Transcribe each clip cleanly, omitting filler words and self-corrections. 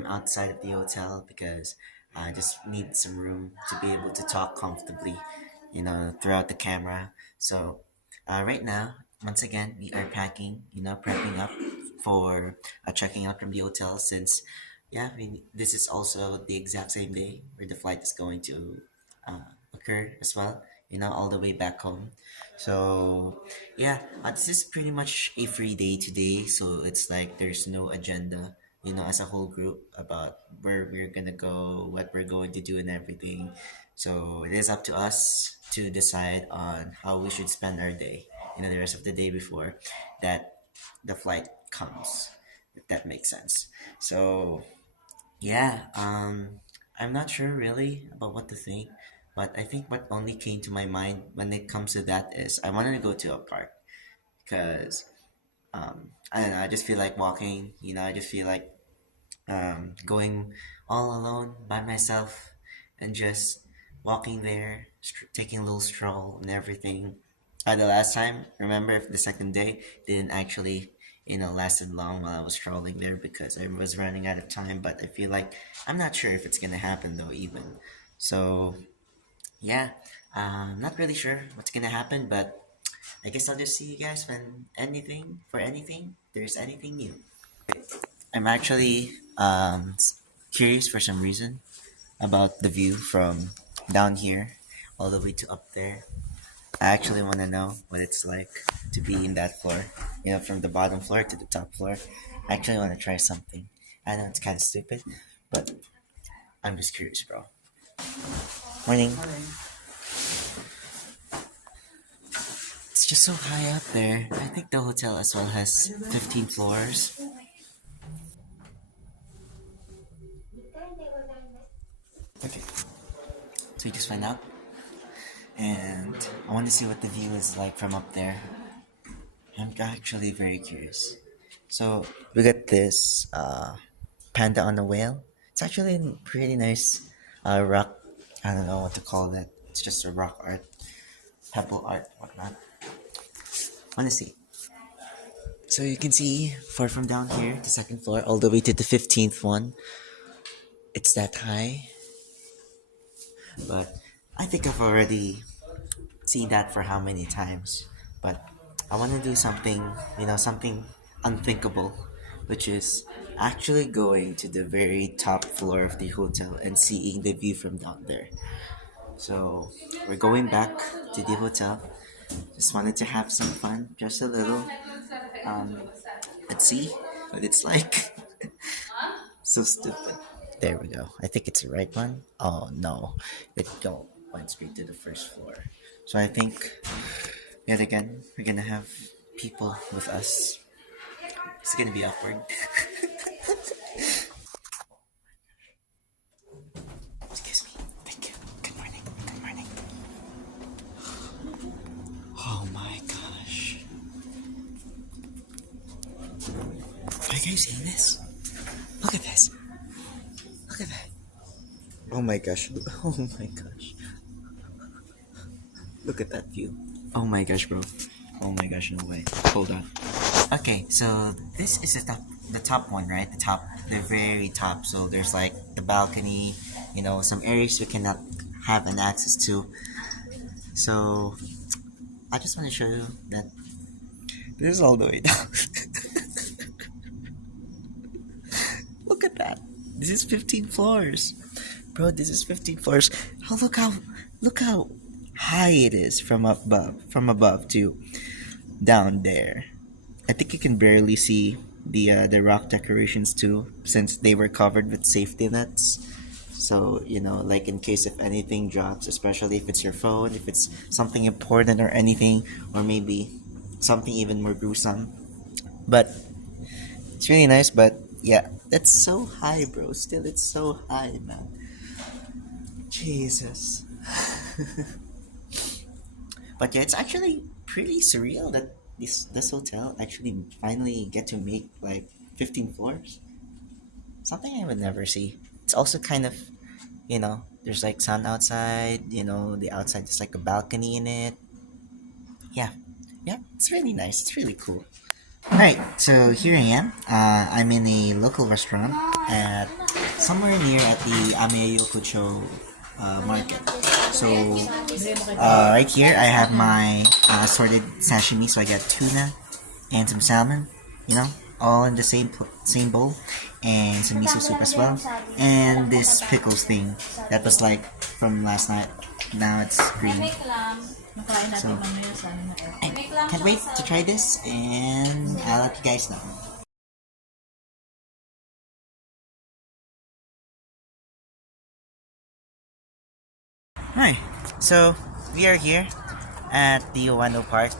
I'm outside of the hotel because I just need some room to be able to talk comfortably, throughout the camera. So, right now, once again, we are packing, prepping up for checking out from the hotel since, yeah, this is also the exact same day where the flight is going to occur as well, all the way back home. So, yeah, this is pretty much a free day today, so it's like there's no agenda, as a whole group about where we're gonna go, what we're going to do, and everything. So it is up to us to decide on how we should spend our day, the rest of the day before that the flight comes, if that makes sense. So, yeah, I'm not sure really about what to think, but I think what only came to my mind when it comes to that is I wanted to go to a park because I don't know, I just feel like walking, I just feel like going all alone by myself and just walking there, taking a little stroll and everything. The last time, remember, the second day didn't actually, lasted long while I was strolling there because I was running out of time. But I feel like I'm not sure if it's gonna happen though, even. So yeah, not really sure what's gonna happen, but I guess I'll just see you guys when anything, there's anything new. I'm actually curious for some reason about the view from down here all the way to up there. I actually want to know what it's like to be in that floor, from the bottom floor to the top floor. I actually want to try something. I know it's kind of stupid, but I'm just curious, bro. Morning. It's just so high up there. I think the hotel as well has 15 floors. Okay, so we just find out. And I want to see what the view is like from up there. I'm actually very curious. So we got this panda on a whale. It's actually a pretty nice rock. I don't know what to call that. It's just a rock art, pebble art, whatnot. Want to see? So you can see far from down here, the second floor, all the way to the 15th one. It's that high, but I think I've already seen that for how many times. But I want to do something, something unthinkable, which is actually going to the very top floor of the hotel and seeing the view from down there. So we're going back to the hotel. Just wanted to have some fun, just a little. Um, let's see what it's like. So stupid. There we go. I think it's the right one. Oh no, went straight to the first floor. So I think yet again we're gonna have people with us. It's gonna be awkward. Excuse me. Thank you. Good morning. Good morning. Oh my gosh. Are you guys seeing this? Look at this. Look at that. Oh my gosh. Oh my gosh. Look at that view. Oh my gosh, bro. Oh my gosh, no way. Hold on. Okay, so this is the top one, right? The very top. So there's like the balcony, some areas we cannot have an access to. So I just want to show you that this is all the way down. Look at that. This is 15 floors, bro. This is 15 floors. Oh, look how high it is from above to down there. I think you can barely see the rock decorations too, since they were covered with safety nets. So like in case if anything drops, especially if it's your phone, if it's something important or anything, or maybe something even more gruesome. But it's really nice. But yeah, that's so high, bro. Still, it's so high, man. Jesus. But yeah, it's actually pretty surreal that this hotel actually finally get to make like 15 floors. Something I would never see. It's also kind of, there's like sun outside. The outside is like a balcony in it. Yeah, yeah, it's really nice. It's really cool. All right, so here I am. I'm in a local restaurant at somewhere near at the Ameyokucho market. So right here I have my assorted sashimi. So I got tuna and some salmon, you know, all in the same bowl, and some miso soup as well, and this pickles thing that was like from last night. Now it's green. So I can't wait to try this, and I'll let you guys know. Hi, so we are here at the Ueno Park.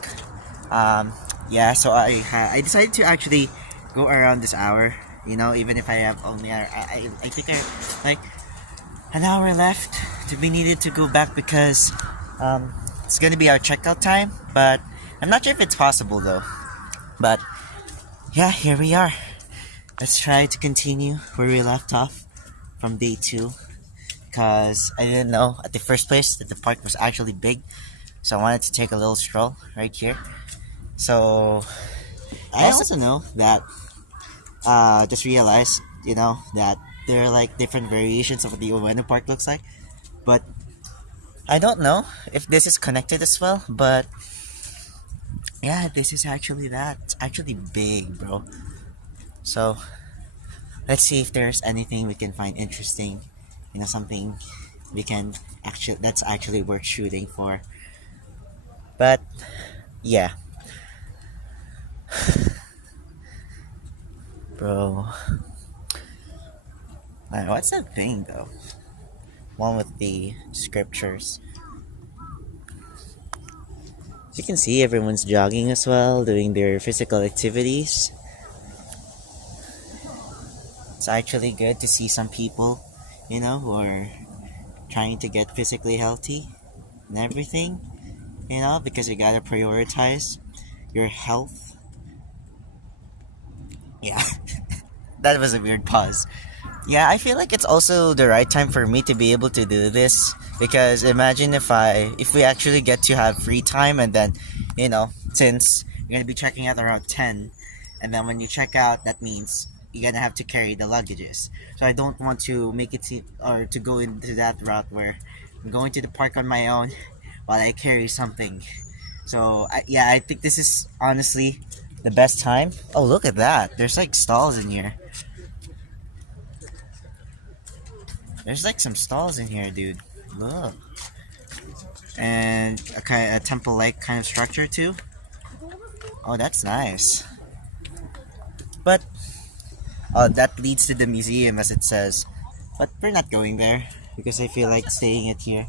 Um, yeah, so I decided to actually go around this hour. You know, even if I have only I think I like an hour left to be needed to go back because it's gonna be our checkout time. But I'm not sure if it's possible though. But yeah, here we are. Let's try to continue where we left off from day 2. Because I didn't know at the first place that the park was actually big, so I wanted to take a little stroll right here. So I also know that just realized, you know, that there are like different variations of what the Ueno Park looks like, but I don't know if this is connected as well. But yeah, this is actually that. It's actually big, bro. So let's see if there's anything we can find interesting. You know, something we can actually that's actually worth shooting for. But yeah, bro. What's that thing though? One with the scriptures. As you can see, everyone's jogging as well, doing their physical activities. It's actually good to see some people, you know, who are trying to get physically healthy and everything, you know, because you gotta prioritize your health. Yeah, that was a weird pause. Yeah, I feel like it's also the right time for me to be able to do this because imagine if we actually get to have free time, and then, you know, since you're gonna be checking out around 10, and then when you check out, that means you're gonna have to carry the luggages. So I don't want to make it or to go into that route where I'm going to the park on my own while I carry something. So yeah, I think this is honestly the best time. Oh, look at that! There's like stalls in here. There's like some stalls in here, dude. Look. And a temple-like kind of structure too. Oh, that's nice. But that leads to the museum, as it says. But we're not going there because I feel like staying it here.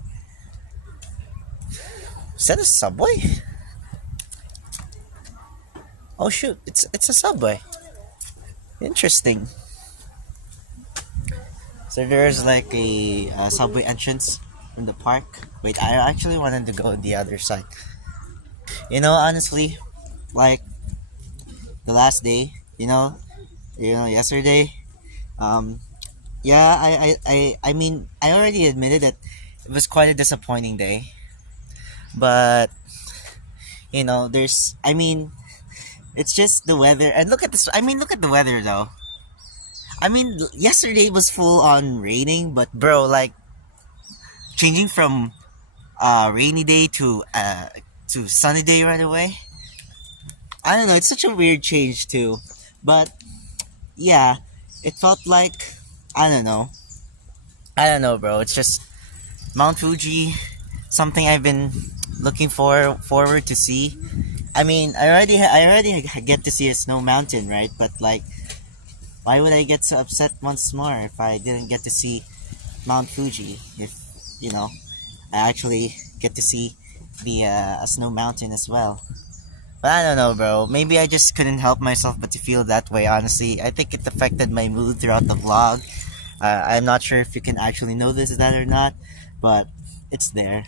Is that a subway? Oh shoot! It's a subway. Interesting. So there's like a subway entrance in the park. Wait, I actually wanted to go the other side. You know, honestly, like the last day, yesterday. Um, yeah, I mean, I already admitted that it was quite a disappointing day. But I mean, it's just the weather. And look at this. I mean, look at the weather though. I mean, yesterday was full on raining, but bro, like changing from rainy day to sunny day right away. I don't know. It's such a weird change too, but yeah, it felt like I don't know. I don't know, bro. It's just Mount Fuji, something I've been looking forward to see. I mean, I already get to see a snow mountain, right? But like, why would I get so upset once more if I didn't get to see Mount Fuji? If you know, I actually get to see the a snow mountain as well. But I don't know, bro. Maybe I just couldn't help myself but to feel that way. Honestly, I think it affected my mood throughout the vlog. I'm not sure if you can actually notice that or not, but it's there.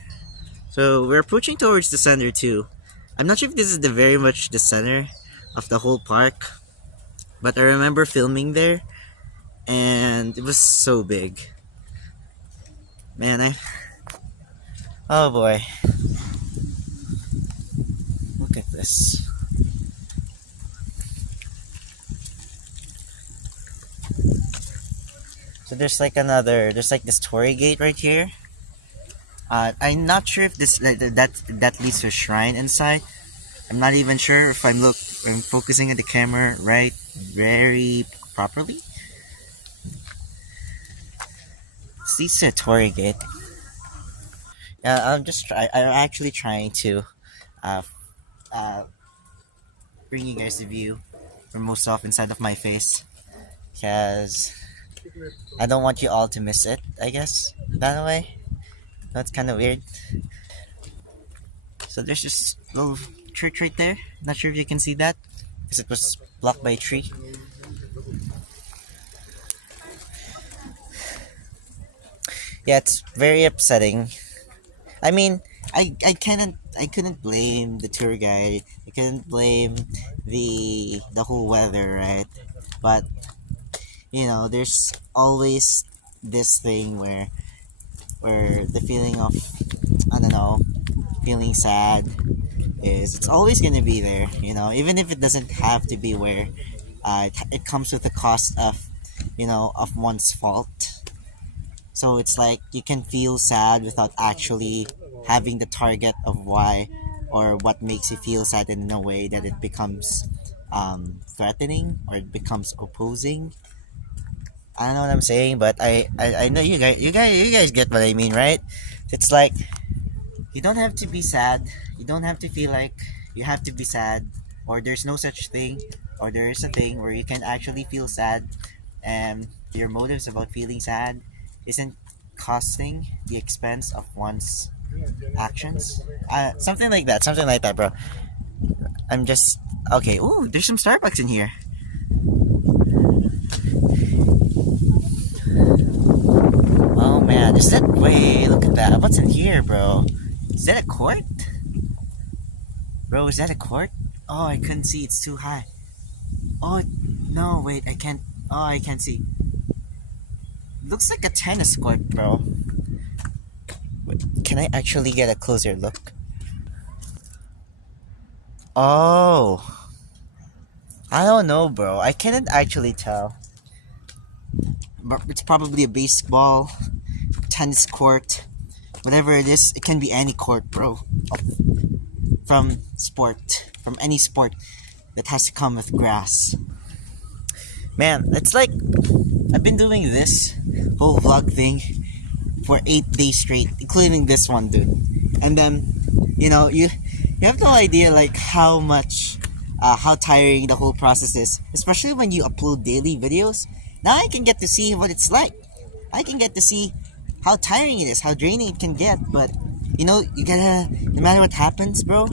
So we're approaching towards the center too. I'm not sure if this is the very much the center of the whole park, but I remember filming there, and it was so big. Man, oh boy, look at this. So So there's like this torii gate right here. I'm not sure if that leads to a shrine inside. I'm not even sure if I'm focusing on the camera right very properly. This leads to a torii gate. I'm actually trying to uh, uh, bring you guys the view from most off inside of my face, because I don't want you all to miss it. I guess that way. That's kind of weird. So there's this little church right there. Not sure if you can see that because it was blocked by a tree. Yeah, it's very upsetting. I mean, I couldn't blame the tour guide. I couldn't blame the whole weather, right? But there's always this thing where the feeling of, I don't know, feeling sad it's always gonna be there. Even if it doesn't have to be where it comes with the cost of of one's fault. So it's like you can feel sad without actually having the target of why or what makes you feel sad in a way that it becomes threatening or it becomes opposing. I don't know what I'm saying, but I know you guys get what I mean, right? It's like you don't have to be sad. You don't have to feel like you have to be sad, or there's no such thing, or there is a thing where you can actually feel sad, and your motives about feeling sad isn't costing the expense of one's actions. Something like that, bro. I'm just okay. Ooh, there's some Starbucks in here. Oh man, is that way? Look at that. What's in here, bro? Is that a court? Bro, is that a court? Oh, I couldn't see. It's too high. Oh, no, wait. I can't. Oh, I can't see. Looks like a tennis court, bro. Wait, can I actually get a closer look? Oh. I don't know, bro. I couldn't actually tell. But it's probably a baseball, tennis court, whatever it is. It can be any court, bro. From any sport that has to come with grass. Man, it's like I've been doing this whole vlog thing for 8 days straight, including this one, dude. And then, you have no idea like how tiring the whole process is, especially when you upload daily videos. Now I can get to see what it's like. I can get to see how tiring it is, how draining it can get. But you gotta, no matter what happens, bro,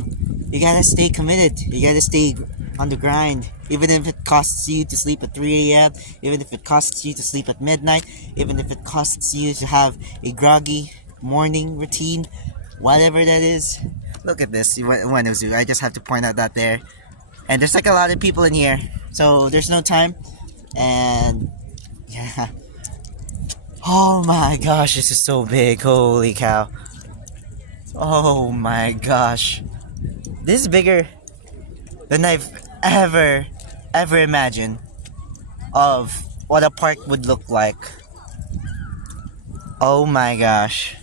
you gotta stay committed. You gotta stay on the grind, even if it costs you to sleep at 3 a.m., even if it costs you to sleep at midnight, even if it costs you to have a groggy morning routine, whatever that is. Look at this, Ueno Zoo. I just have to point out that there. And there's like a lot of people in here, so there's no time. And yeah. Oh my gosh, this is so big. Holy cow. Oh my gosh. This is bigger than I've ever imagined of what a park would look like. Oh my gosh.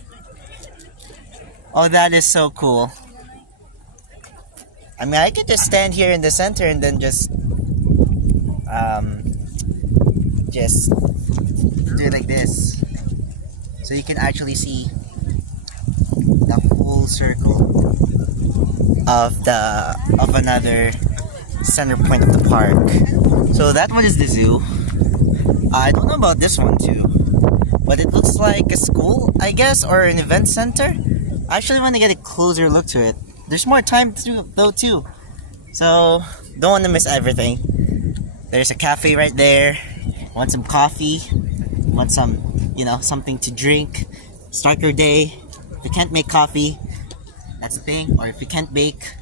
Oh, that is so cool. I mean, I could just stand here in the center and then just do it like this, so you can actually see the whole circle of another center point of the park. So that one is the zoo. I don't know about this one too, but it looks like a school, I guess, or an event center. I actually want to get a closer look to it. There's more time though too, so don't want to miss everything. There's a cafe right there. Want some coffee? Want some, something to drink? Start your day. If you can't make coffee, that's the thing. Or if you can't bake,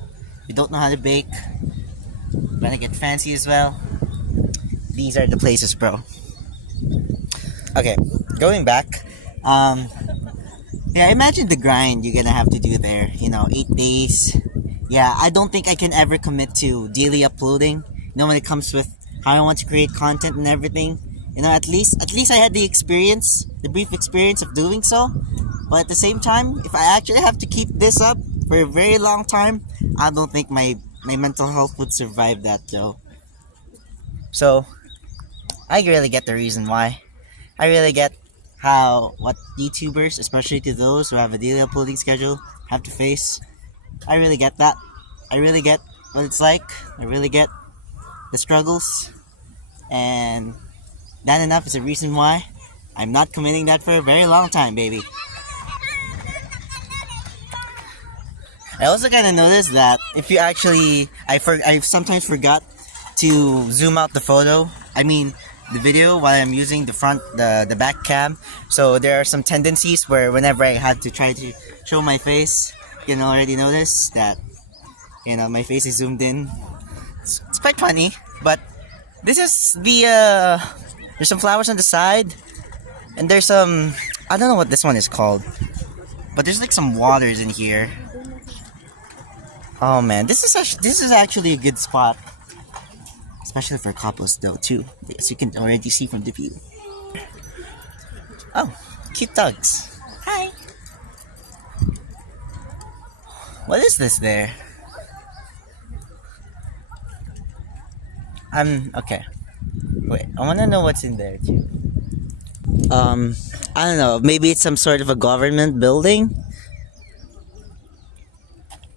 you don't know how to bake, wanna get fancy as well, these are the places, bro. Okay, going back. Yeah, imagine the grind you're gonna have to do there. 8 days. Yeah, I don't think I can ever commit to daily uploading. When it comes with how I want to create content and everything, At least I had the experience, the brief experience of doing so. But at the same time, if I actually have to keep this up for a very long time, I don't think my mental health would survive that, though. So I really get the reason why. I really get how what YouTubers, especially to those who have a daily uploading schedule, have to face. I really get that. I really get what it's like. I really get the struggles, and that enough is a reason why I'm not committing that for a very long time, baby. I also kind of noticed that if you actually, I sometimes forgot to zoom out the photo. I mean, the video while I'm using the back cam. So there are some tendencies where whenever I had to try to show my face, you can already notice that my face is zoomed in. It's quite funny, but this is the there's some flowers on the side, and there's some, I don't know what this one is called, but there's like some waters in here. Oh man, this is actually a good spot, especially for couples though too, as you can already see from the view. Oh, cute dogs. Hi. What is this there? Okay. Wait, I wanna know what's in there too. I don't know. Maybe it's some sort of a government building.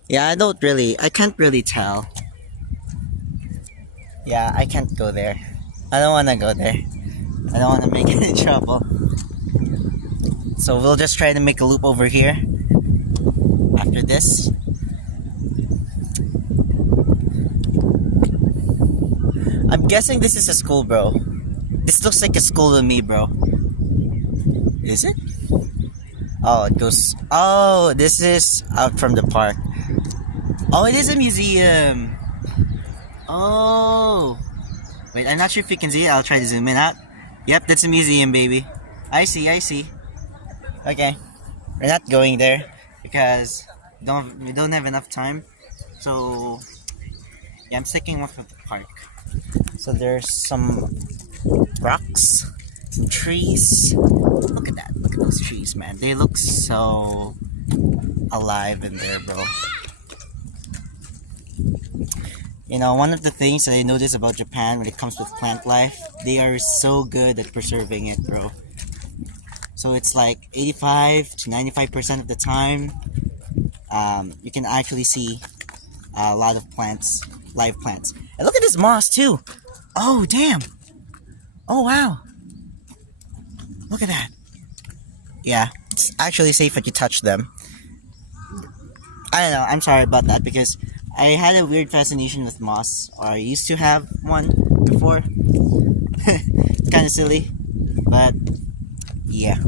Yeah, I can't really tell. Yeah, I can't go there. I don't wanna go there. I don't wanna make any trouble. So we'll just try to make a loop over here after this. I'm guessing this is a school, bro. This looks like a school to me, bro. Is it? Oh, it goes... Oh, this is out from the park. Oh, it is a museum. Oh. Wait, I'm not sure if you can see it. I'll try to zoom in out. Yep, that's a museum, baby. I see. Okay. We're not going there because we don't have enough time. So, yeah, I'm sticking with the park. So there's some rocks, some trees. Look at that. Look at those trees, man. They look so alive in there, bro. One of the things that I notice about Japan when it comes with plant life, they are so good at preserving it, bro. So it's like 85 to 95% of the time, you can actually see a lot of plants, live plants. And look at this moss too. Oh, damn. Oh, wow. Look at that. Yeah, it's actually safe if you touch them. I don't know, I'm sorry about that because I had a weird fascination with moss, or I used to have one before. It's kind of silly, but yeah.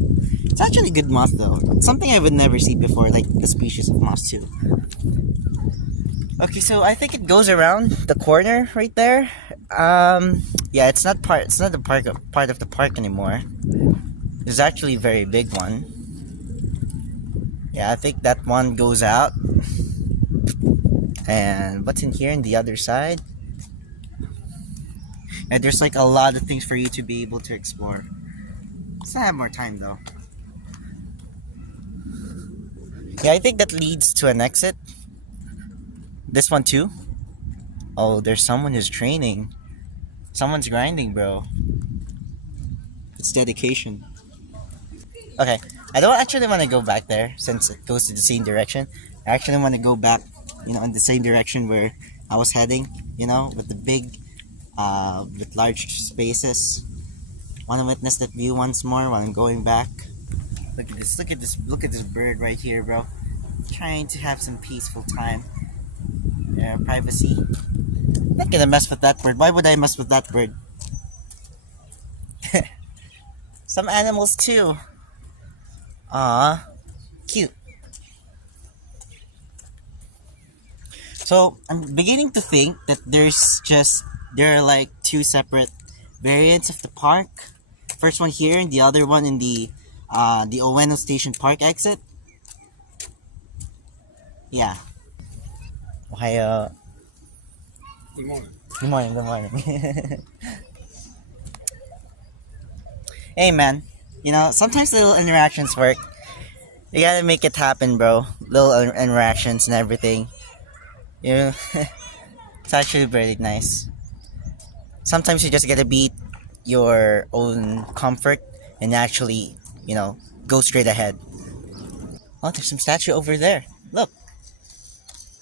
It's actually good moss though. It's something I would never see before, like the species of moss too. Okay, so I think it goes around the corner right there. Yeah, it's not the part of the park anymore. It's actually a very big one. Yeah, I think that one goes out. And what's in here on the other side? Yeah, there's like a lot of things for you to be able to explore. Let's not have more time though. Yeah, I think that leads to an exit. This one too. Oh, there's someone who's training. Someone's grinding, bro. It's dedication. Okay, I don't actually want to go back there since it goes to the same direction. I actually want to go back, in the same direction where I was heading, with the big, with large spaces. Want to witness that view once more while I'm going back. Look at this bird right here, bro. Trying to have some peaceful time. Privacy. Not gonna mess with that bird. Why would I mess with that bird? Some animals too. Ah, cute. So I'm beginning to think that there are like two separate variants of the park. First one here and the other one in the Ueno Station Park exit. Yeah. Ohio. Good morning. Good morning. Hey man, sometimes little interactions work. You gotta make it happen, bro. Little interactions and everything. You know, it's actually very nice. Sometimes you just gotta beat your own comfort and actually, go straight ahead. Oh, there's some statue over there. Look.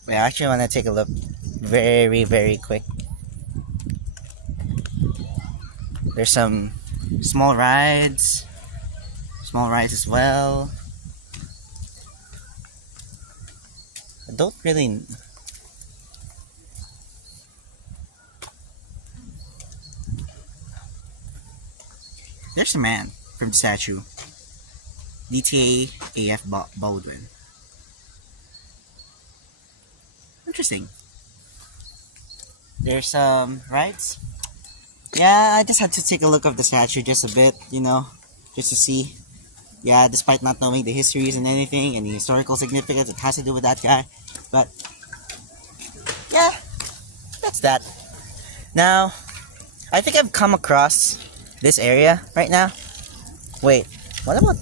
Wait, I actually wanna take a look very, very quick. There's some small rides. Small rides as well. I don't really. There's a man from the statue. DTA AF Baldwin. Interesting. There's some rides. Yeah, I just had to take a look of the statue just a bit, just to see. Yeah, despite not knowing the histories and anything and the historical significance it has to do with that guy. But yeah, that's that. Now, I think I've come across this area right now. Wait, what about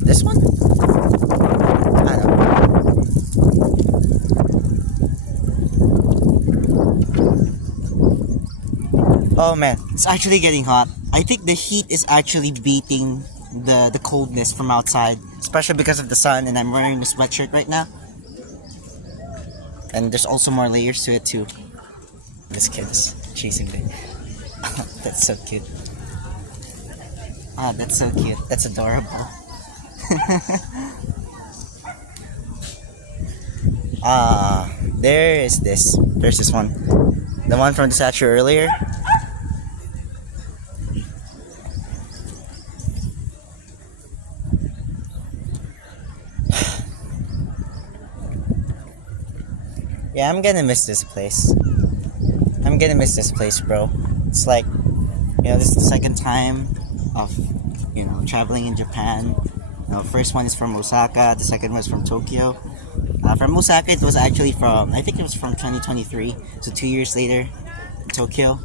this one? I don't know. Oh man, it's actually getting hot. I think the heat is actually beating the coldness from outside, especially because of the sun, and I'm wearing a sweatshirt right now. And there's also more layers to it too. This kid's chasing me. That's so cute. Ah, that's so cute. That's adorable. There is this. There's this one. The one from the statue earlier. Yeah, I'm gonna miss this place. I'm gonna miss this place, bro. It's like, this is the second time of, traveling in Japan. First one is from Osaka, the second one is from Tokyo. From Osaka, it was actually I think it was from 2023, so 2 years later, Tokyo.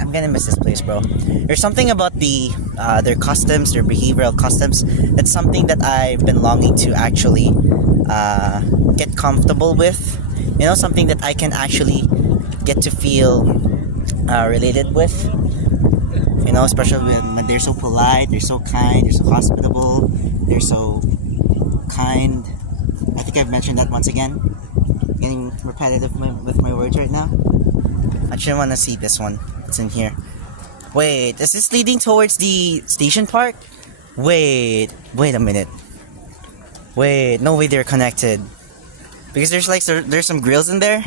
I'm gonna miss this place, bro. There's something about their customs, their behavioral customs. It's something that I've been longing to actually get comfortable with. Something that I can actually get to feel related with. Especially when they're so polite, they're so kind, they're so hospitable, they're so kind. I think I've mentioned that once again. Getting repetitive with my words right now. I actually want to see this one. It's in here. Wait, is this leading towards the station park? Wait a minute. Wait, no way they're connected. Because there's some grills in there.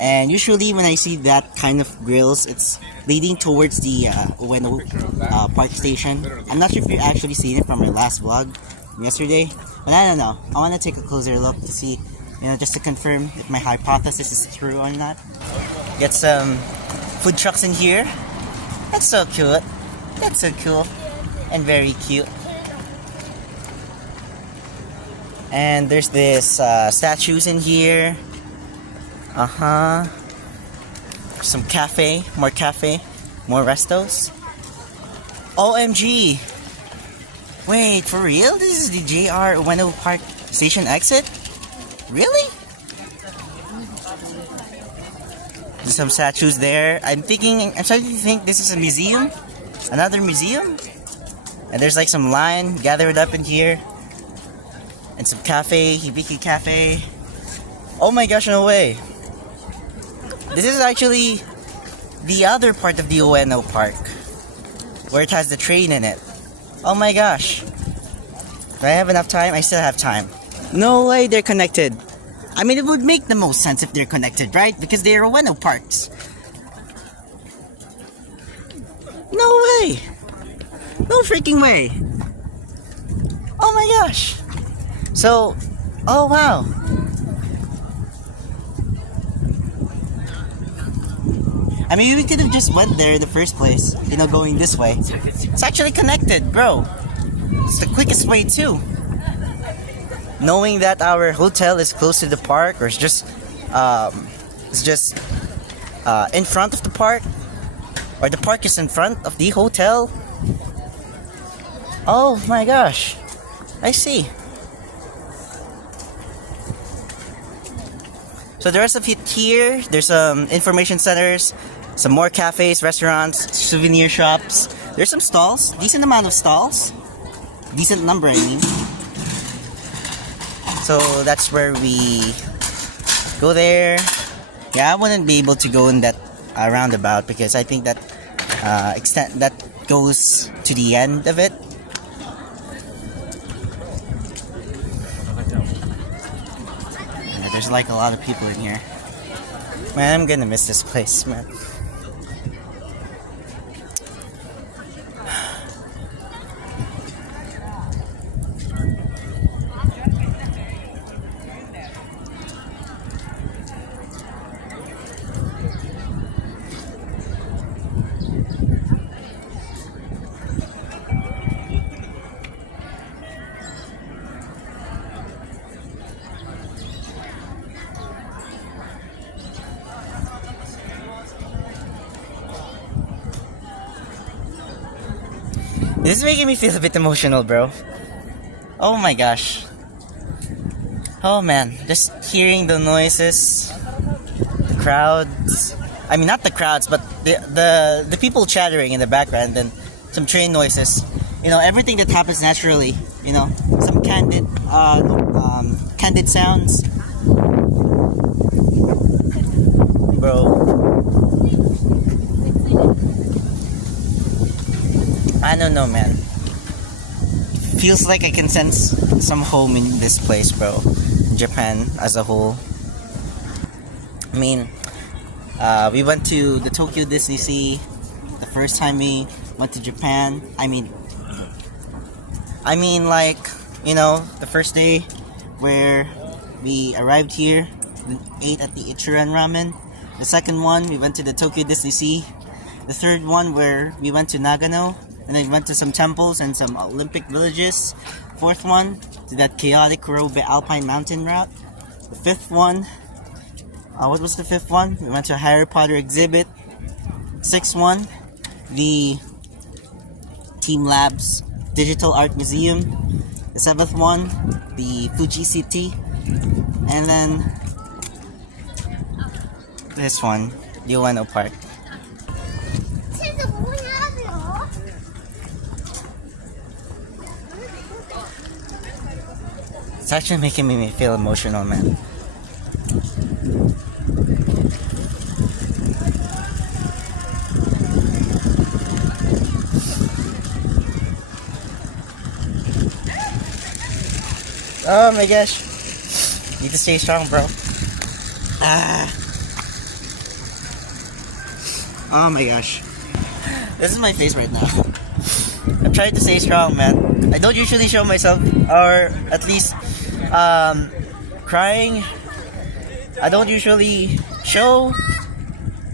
And usually when I see that kind of grills, it's leading towards the Ueno Park station. I'm not sure if you actually seen it from my last vlog yesterday. But I don't know. I want to take a closer look to see, just to confirm if my hypothesis is true or not. Get some food trucks in here. That's so cute. That's so cool. And very cute. And there's this statues in here. Some cafe, more restos. OMG! Wait, for real? This is the JR Ueno Park station exit? Really? There's some statues there. I'm starting to think this is a museum. Another museum? And there's like some line gathered up in here. And some cafe, Hibiki Cafe. Oh my gosh, no way. This is actually the other part of the Ueno Park, where it has the train in it. Oh my gosh. Do I have enough time? I still have time. No way they're connected. I mean, it would make the most sense if they're connected, right? Because they're Ueno Parks. No way. No freaking way. Oh my gosh. So, oh wow. I mean, we could have just went there in the first place, going this way. It's actually connected, bro. It's the quickest way too. Knowing that our hotel is close to the park, or it's just in front of the park, Or the park is in front of the hotel? Oh my gosh. I see. So the rest of it here, there's some information centers, some more cafes, restaurants, souvenir shops. There's some stalls, decent amount of stalls. Decent number, I mean. So that's where we go there. Yeah, I wouldn't be able to go in that roundabout because I think that extent that goes to the end of it. Yeah, there's like a lot of people in here. Man, I'm gonna miss this place, man. This is making me feel a bit emotional, bro. Oh my gosh. Oh man, just hearing the noises, the crowds. I mean, not the crowds, but the people chattering in the background, and some train noises. You know, everything that happens naturally. You know, some candid sounds, bro. I don't know, man. Feels like I can sense some home in this place, bro. Japan as a whole. I mean, we went to the Tokyo Disney Sea the first time we went to Japan. I mean, like, you know, the first day where we arrived here, we ate at the Ichiran Ramen. The second one, we went to the Tokyo Disney Sea. The third one, where we went to Nagano, and then we went to some temples and some Olympic villages. Fourth one, to that chaotic Kurobe Alpine Mountain route. The fifth one, what was the fifth one? We went to a Harry Potter exhibit. Sixth one, the Team Labs Digital Art Museum. The seventh one, the Fuji City. And then this one, the Ueno Park. It's actually making me feel emotional, man. Oh my gosh. Need to stay strong, bro. Oh my gosh. This is my face right now. I'm trying to stay strong, man. I don't usually show myself, or at least crying. I don't usually show,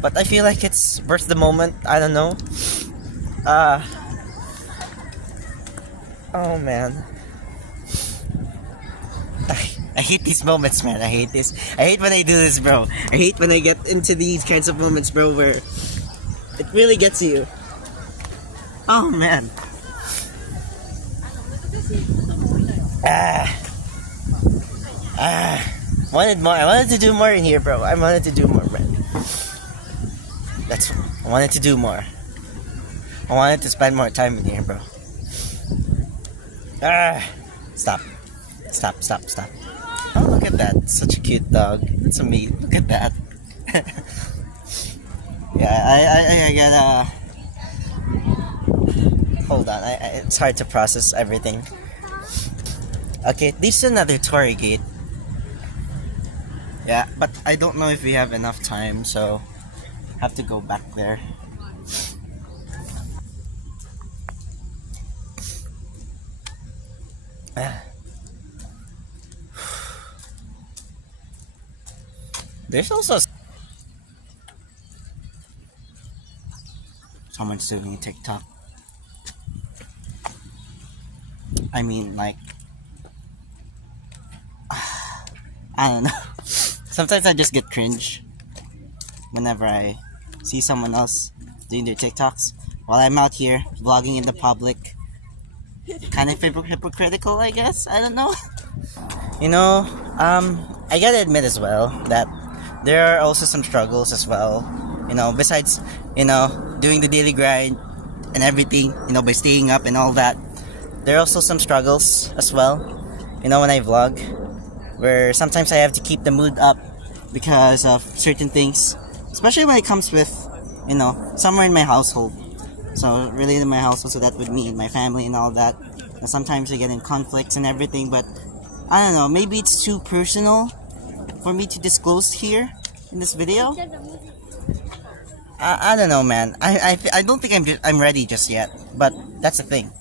but I feel like it's worth the moment. I don't know. Oh man. I hate these moments, man. I hate this. I hate when I do this, bro. I hate when I get into these kinds of moments, bro, where it really gets you. Oh man. Wanted more. I wanted to do more in here, bro. I wanted to do more, man. I wanted to do more. I wanted to spend more time in here, bro. Stop. Oh, look at that. Such a cute dog. It's a meat. Look at that. Yeah, I gotta... Hold on. It's hard to process everything. Okay, this is another torii gate. Yeah, but I don't know if we have enough time, so have to go back there. There's also someone's doing a TikTok. I mean, like, I don't know. Sometimes I just get cringe whenever I see someone else doing their TikToks, while I'm out here vlogging in the public. Kind of hypocritical, I guess. I don't know. You know, I gotta admit as well that there are also some struggles as well. You know, besides, doing the daily grind and everything, by staying up and all that, there are also some struggles as well. When I vlog, where sometimes I have to keep the mood up because of certain things, especially when it comes with, somewhere in my household. So related to my household, so that with me and my family and all that. And sometimes I get in conflicts and everything, but I don't know, maybe it's too personal for me to disclose here in this video. I don't know, man. I don't think I'm ready just yet, but that's the thing.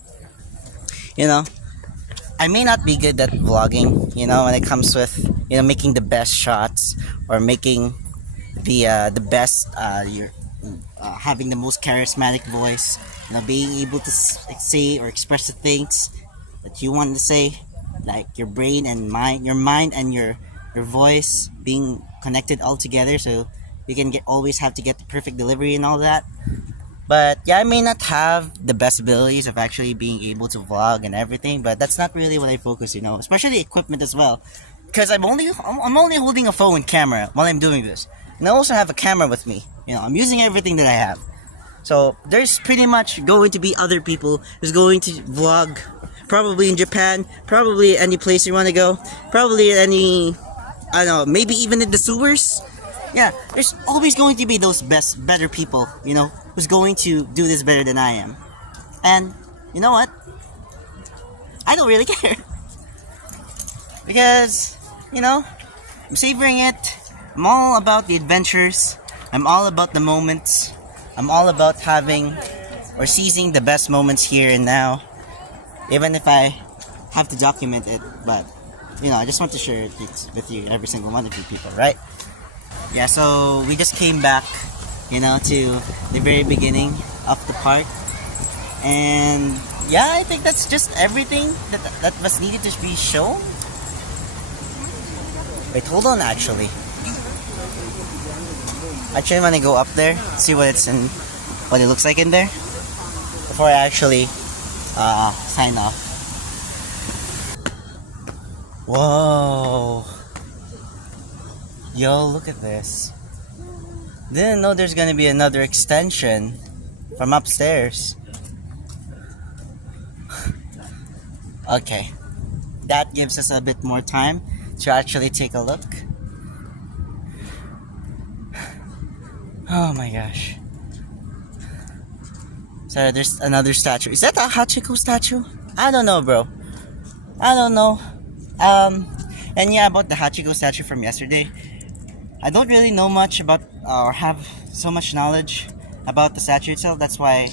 I may not be good at vlogging, when it comes with, making the best shots or making the best, having the most charismatic voice, being able to say or express the things that you want to say, like your brain and mind and your voice being connected all together, so you can always have to get the perfect delivery and all that. But yeah, I may not have the best abilities of actually being able to vlog and everything, but that's not really what I focus, especially equipment as well, because I'm only holding a phone camera while I'm doing this, and I also have a camera with me. I'm using everything that I have. So there's pretty much going to be other people who's going to vlog, probably in Japan, probably any place you want to go, probably any, I don't know, maybe even in the sewers. Yeah, there's always going to be those better people, who's going to do this better than I am. And you know what? I don't really care. Because, I'm savoring it. I'm all about the adventures. I'm all about the moments. I'm all about having or seizing the best moments here and now. Even if I have to document it, but, I just want to share it with you, every single one of you people, right? Yeah, so we just came back, to the very beginning of the park. And yeah, I think that's just everything that was needed to be shown. Wait, hold on, actually. Actually, I want to go up there, see what it looks like in there, before I actually sign off. Whoa. Yo, look at this. Didn't know there's gonna be another extension from upstairs. Okay. That gives us a bit more time to actually take a look. Oh my gosh. So there's another statue. Is that a Hachiko statue? I don't know, bro. I don't know. And yeah, about the Hachiko statue from yesterday, I don't really know much about or have so much knowledge about the statue itself. That's why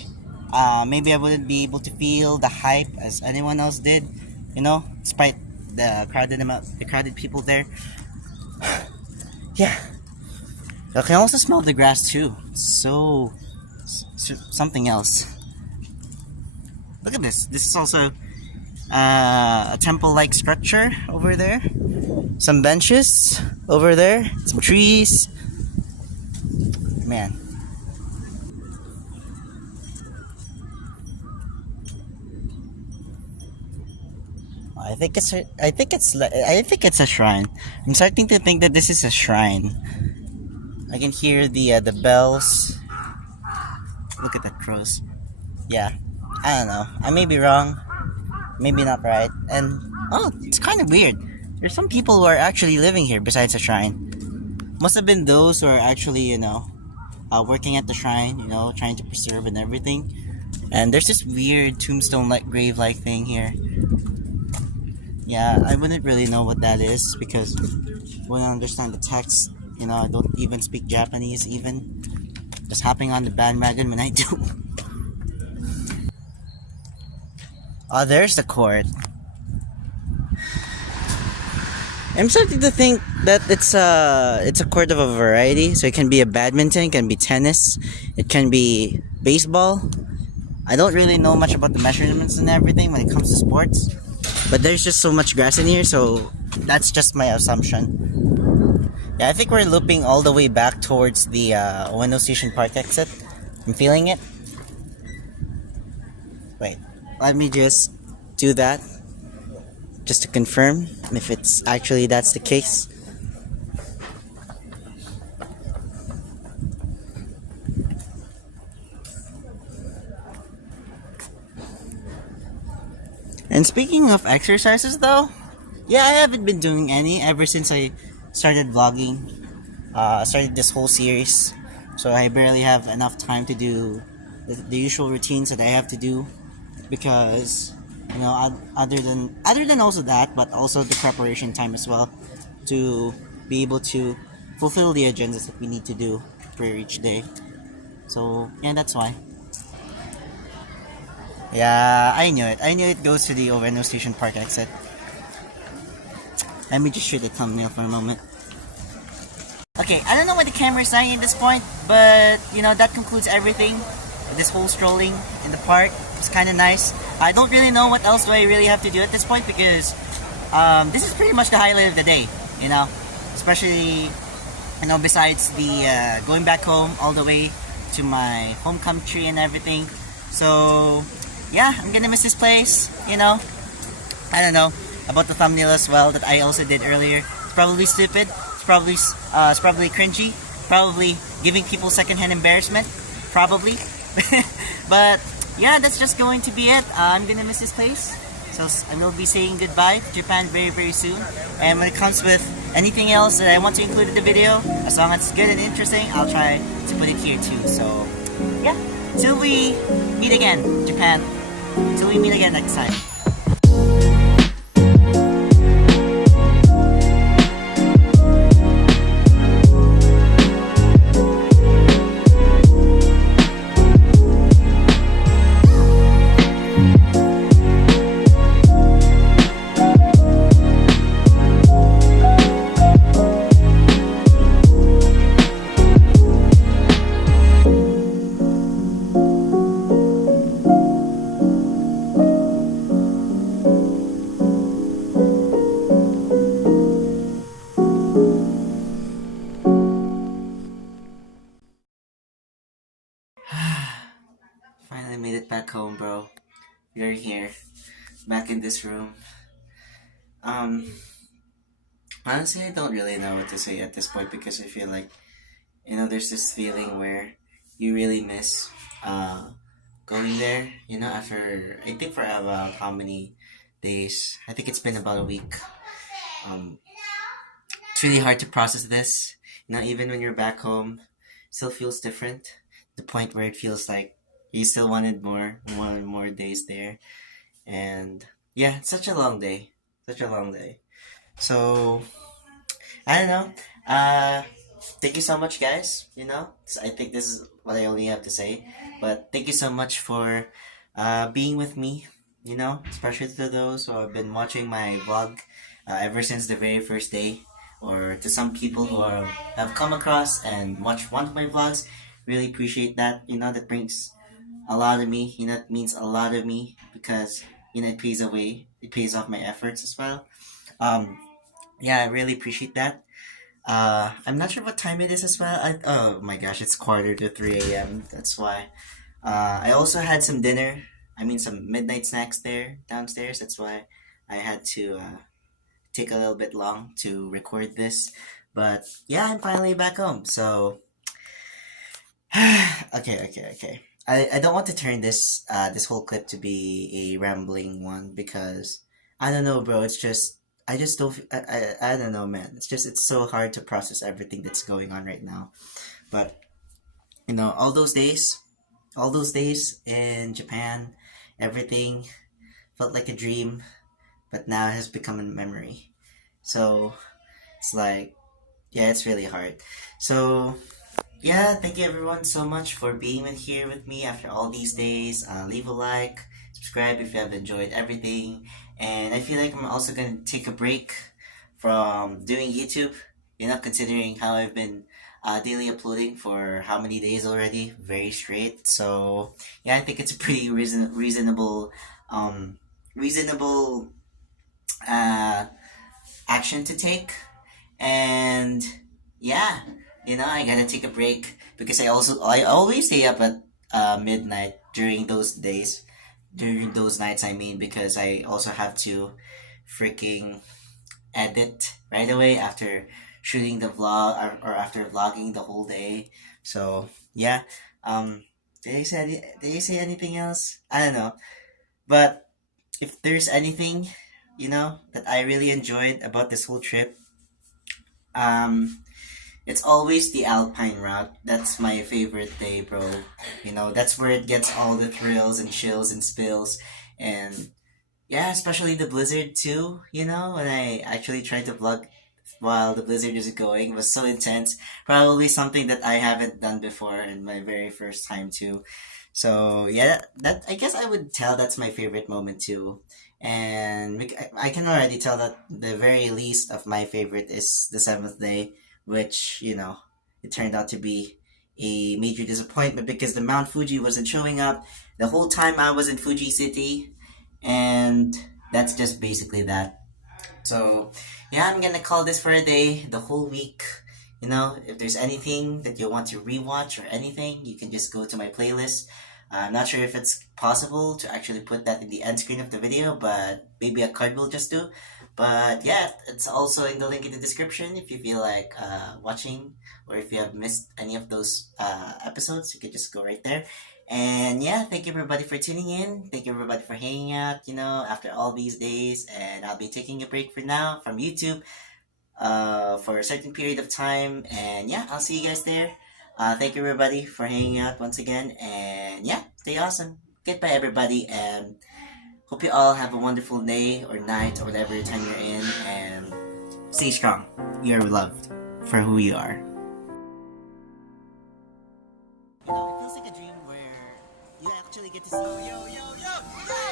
maybe I wouldn't be able to feel the hype as anyone else did, despite the crowded people there. Yeah. I can also smell the grass too. So something else. Look at this. This is also a temple-like structure over there. Some benches over there. Some trees. Man. I think it's a shrine. I'm starting to think that this is a shrine. I can hear the bells. Look at the crows. Yeah, I don't know. I may be wrong, maybe not right. And it's kind of weird. There's some people who are actually living here besides the shrine. Must have been those who are actually, working at the shrine, trying to preserve and everything. And there's this weird tombstone-like grave-like thing here. Yeah, I wouldn't really know what that is because I wouldn't understand the text. I don't even speak Japanese even. Just hopping on the bandwagon when I do. Oh, there's the court. I'm starting to think that it's a court of a variety. So it can be a badminton, it can be tennis, it can be baseball. I don't really know much about the measurements and everything when it comes to sports. But there's just so much grass in here, so that's just my assumption. Yeah, I think we're looping all the way back towards the Ueno Station Park exit. I'm feeling it. Wait, let me just do that just to confirm if it's actually that's the case. And speaking of exercises though, yeah, I haven't been doing any ever since I started vlogging. Started this whole series, so I barely have enough time to do the usual routines that I have to do because other than also that, but also the preparation time as well to be able to fulfill the agendas that we need to do for each day. So yeah, that's why. Yeah, I knew it. I knew it goes to the Ueno Station Park exit. Let me just shoot a thumbnail for a moment. Okay, I don't know what the camera is saying at this point, but that concludes everything. This whole strolling in the park. It's kind of nice. I don't really know what else do I really have to do at this point because this is pretty much the highlight of the day. Especially besides the going back home all the way to my home country and everything. So yeah, I'm gonna miss this place. I don't know about the thumbnail as well that I also did earlier. It's probably stupid. It's probably cringy. Probably giving people secondhand embarrassment. Probably. But yeah, that's just going to be it. I'm gonna miss this place. So I will be saying goodbye to Japan very, very soon. And when it comes with anything else that I want to include in the video, as long as it's good and interesting, I'll try to put it here too. So yeah, till we meet again, Japan. Till we meet again next time. Finally made it back home, bro. You're here, back in this room. Um, Honestly, I don't really know what to say at this point because I feel like there's this feeling where you really miss going there. After I think for about how many days? I think it's been about a week. Um, it's really hard to process this. Even when you're back home, still feels different. The point where it feels like you still wanted more days there. And yeah, it's such a long day. Such a long day. So I don't know. Thank you so much, guys. I think this is what I only have to say. But thank you so much for being with me. Especially to those who have been watching my vlog ever since the very first day, or to some people who have come across and watched one of my vlogs. Really appreciate that. That brings a lot of me. It means a lot of me because it pays away. It pays off my efforts as well. Um, yeah, I really appreciate that. I'm not sure what time it is as well. Oh my gosh, it's quarter to 3 a.m. That's why. I also had some dinner. I mean, some midnight snacks there downstairs. That's why I had to take a little bit long to record this. But yeah, I'm finally back home. So okay. I don't want to turn this whole clip to be a rambling one because I don't know, bro. It's just I just don't. I don't know, man. It's so hard to process everything that's going on right now. But all those days in Japan, everything felt like a dream, but now it has become a memory. So it's like, yeah, it's really hard. So yeah, thank you everyone so much for being here with me after all these days. Leave a like, subscribe if you have enjoyed everything. And I feel like I'm also gonna take a break from doing YouTube. Considering how I've been daily uploading for how many days already, very straight. So yeah, I think it's a pretty um, reasonable uh, action to take. And yeah, I gotta take a break because I always stay up at midnight during those days, during those nights. I mean, because I also have to freaking edit right away after shooting the vlog, or after vlogging the whole day. So yeah, did you say anything else? I don't know, but if there's anything, that I really enjoyed about this whole trip, um, it's always the Alpine route. That's my favorite day, bro. That's where it gets all the thrills and chills and spills, and yeah, especially the blizzard too. When I actually tried to vlog while the blizzard is going, it was so intense. Probably something that I haven't done before in my very first time too. So yeah, that I guess I would tell that's my favorite moment too. And I can already tell that the very least of my favorite is the seventh day, which it turned out to be a major disappointment because the Mount Fuji wasn't showing up the whole time I was in Fuji City, and that's just basically that. So, yeah, I'm gonna call this for a day, the whole week. If there's anything that you want to rewatch or anything, you can just go to my playlist. I'm not sure if it's possible to actually put that in the end screen of the video, but maybe a card will just do. But yeah, it's also in the link in the description if you feel like watching, or if you have missed any of those episodes, you can just go right there. And yeah, thank you everybody for tuning in. Thank you everybody for hanging out, after all these days. And I'll be taking a break for now from YouTube for a certain period of time. And yeah, I'll see you guys there. Thank you everybody for hanging out once again. And yeah, stay awesome. Goodbye everybody. And hope you all have a wonderful day or night or whatever time you're in. And stay strong. You're loved for who you are. It feels like a dream where you actually get to see. Yo, yo, yo, yo!